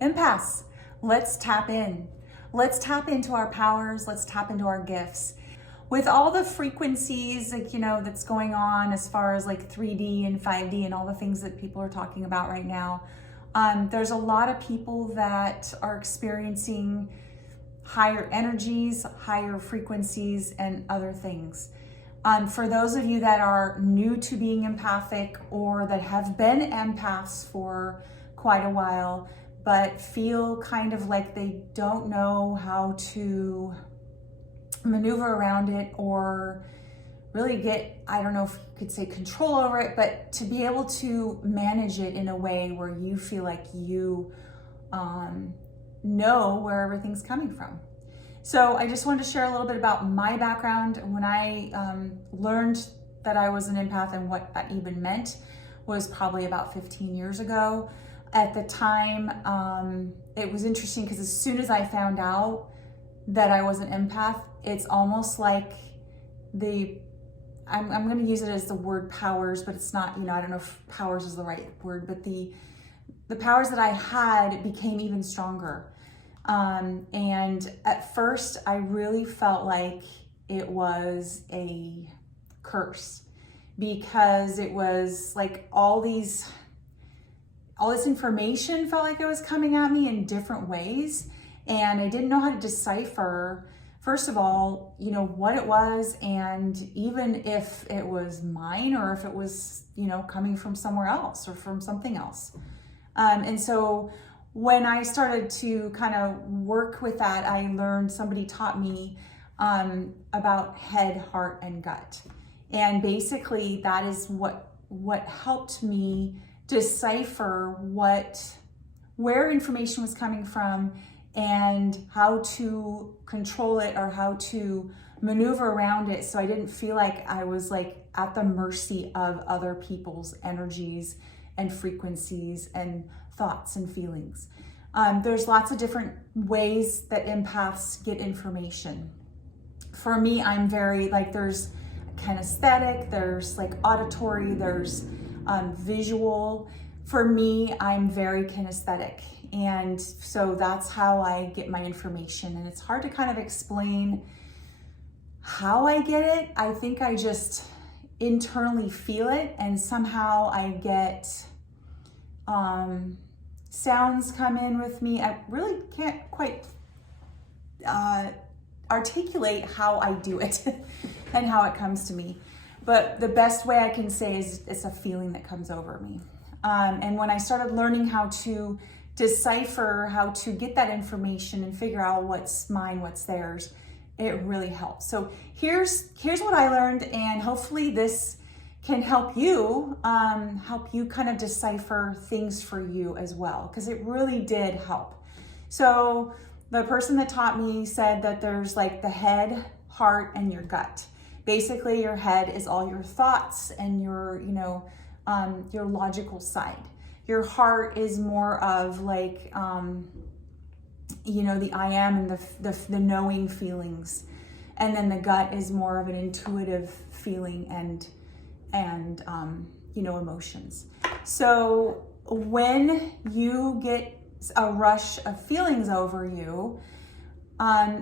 Empaths, let's tap in. Let's tap into our powers. Let's tap into our gifts. With all the frequencies, that's going on as far as like 3D and 5D and all the things that people are talking about right now, there's a lot of people that are experiencing higher energies, higher frequencies, and other things. For those of you that are new to being empathic or that have been empaths for quite a while, but feel kind of like they don't know how to maneuver around it or really get, I don't know if you could say control over it, but to be able to manage it in a way where you feel like you know where everything's coming from. So I just wanted to share a little bit about my background. When I learned that I was an empath and what that even meant was probably about 15 years ago. At the time, it was interesting because as soon as I found out that I was an empath, it's almost like I'm going to use it as the word powers, but it's not, I don't know if powers is the right word, but the powers that I had became even stronger. And at first I really felt like it was a curse because it was like all this information felt like it was coming at me in different ways. And I didn't know how to decipher, first of all, what it was, and even if it was mine or if it was, coming from somewhere else or from something else. And so when I started to kind of work with that, I learned, somebody taught me about head, heart, and gut. And basically that is what helped me decipher where information was coming from and how to control it or how to maneuver around it, so I didn't feel like I was like at the mercy of other people's energies and frequencies and thoughts and feelings. There's lots of different ways that empaths get information. For me, I'm very there's kinesthetic, there's like auditory, there's visual. For me, I'm very kinesthetic. And so that's how I get my information. And it's hard to kind of explain how I get it. I think I just internally feel it, and somehow I get sounds come in with me. I really can't quite articulate how I do it and how it comes to me. But the best way I can say is it's a feeling that comes over me. And when I started learning how to decipher, how to get that information and figure out what's mine, what's theirs, it really helps. So here's what I learned, and hopefully this can help you kind of decipher things for you as well, because it really did help. So the person that taught me said that there's like the head, heart, and your gut. Basically, your head is all your thoughts and your logical side. Your heart is more of like, the I am and the knowing feelings. And then the gut is more of an intuitive feeling and emotions. So when you get a rush of feelings over you,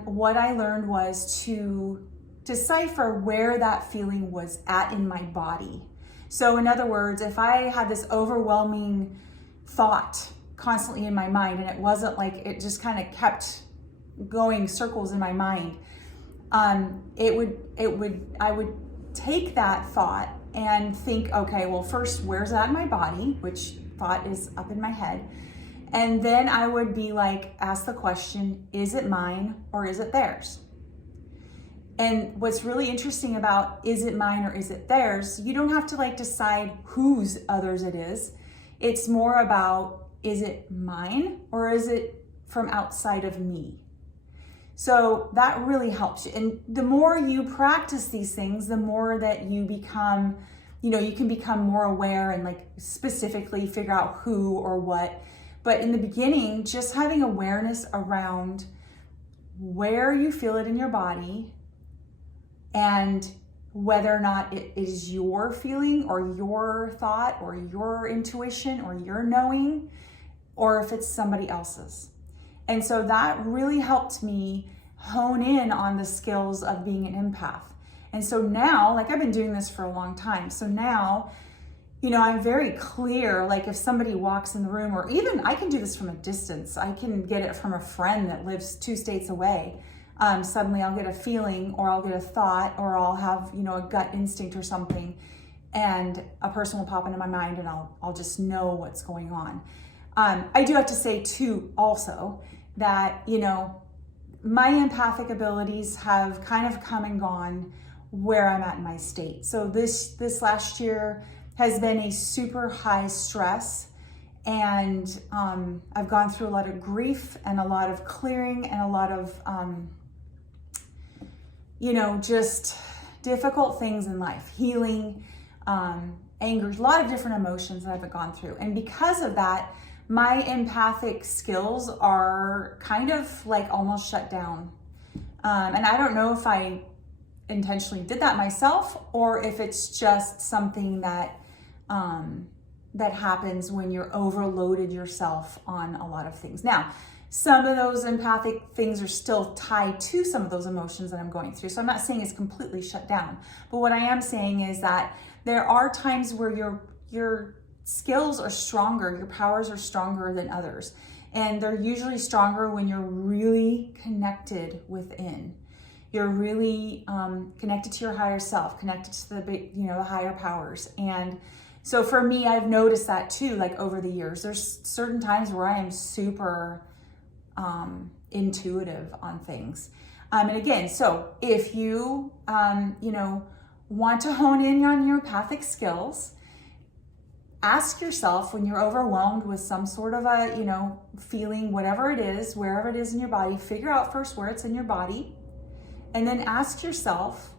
what I learned was to decipher where that feeling was at in my body. So in other words, if I had this overwhelming thought constantly in my mind, and it wasn't like it just kind of kept going circles in my mind, I would take that thought and think, okay, well, first, where's that in my body? Which thought is up in my head. And then I would be like, ask the question, is it mine or is it theirs? And what's really interesting about is it mine or is it theirs, you don't have to decide whose others it is. It's more about, is it mine or is it from outside of me? So that really helps you. And the more you practice these things, the more that you become, you can become more aware and specifically figure out who or what. But in the beginning, just having awareness around where you feel it in your body, and whether or not it is your feeling or your thought or your intuition or your knowing, or if it's somebody else's. And so that really helped me hone in on the skills of being an empath. And so now, like, I've been doing this for a long time. So now, you know, I'm very clear, like if somebody walks in the room, or even I can do this from a distance. I can get it from a friend that lives 2 states away. Suddenly I'll get a feeling, or I'll get a thought, or I'll have, you know, a gut instinct or something, and a person will pop into my mind, and I'll just know what's going on. I do have to say too, also, that, you know, my empathic abilities have kind of come and gone where I'm at in my state. So this last year has been a super high stress, and I've gone through a lot of grief and a lot of clearing and a lot of, you know, just difficult things in life, healing, anger, a lot of different emotions that I've gone through. And because of that, my empathic skills are kind of like almost shut down. And I don't know if I intentionally did that myself, or if it's just something that that happens when you're overloaded yourself on a lot of things. Now, some of those empathic things are still tied to some of those emotions that I'm going through. So I'm not saying it's completely shut down, but what I am saying is that there are times where your skills are stronger, your powers are stronger than others. And they're usually stronger when you're really connected within. You're really connected to your higher self, connected to the higher powers. And so for me, I've noticed that too, like over the years. There's certain times where I am super intuitive on things. And again, so if you, want to hone in on your empathic skills, ask yourself when you're overwhelmed with some sort of a, feeling, whatever it is, wherever it is in your body, figure out first where it's in your body, and then ask yourself,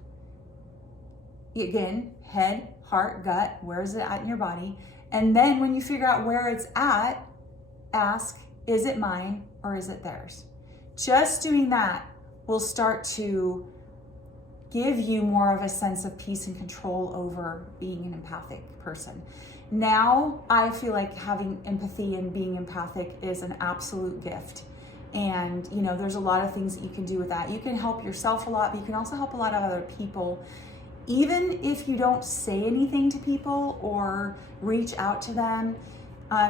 again, head, heart, gut, where is it at in your body? And then when you figure out where it's at, ask, is it mine or is it theirs? Just doing that will start to give you more of a sense of peace and control over being an empathic person. Now, I feel like having empathy and being empathic is an absolute gift. And, there's a lot of things that you can do with that. You can help yourself a lot, but you can also help a lot of other people. Even if you don't say anything to people or reach out to them,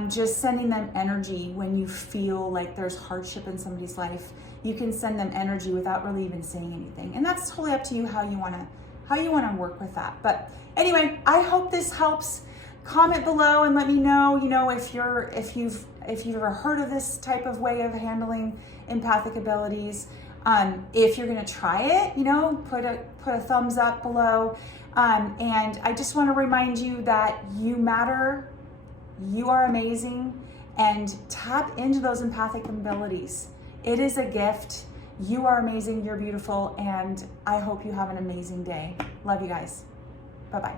just sending them energy when you feel like there's hardship in somebody's life, you can send them energy without really even saying anything. And that's totally up to you how you want to work with that. But anyway, I hope this helps. Comment below and let me know, if you've ever heard of this type of way of handling empathic abilities. If you're going to try it, put a thumbs up below. And I just want to remind you that you matter, you are amazing, and tap into those empathic abilities. It is a gift. You are amazing, you're beautiful, and I hope you have an amazing day. Love you guys. Bye-bye.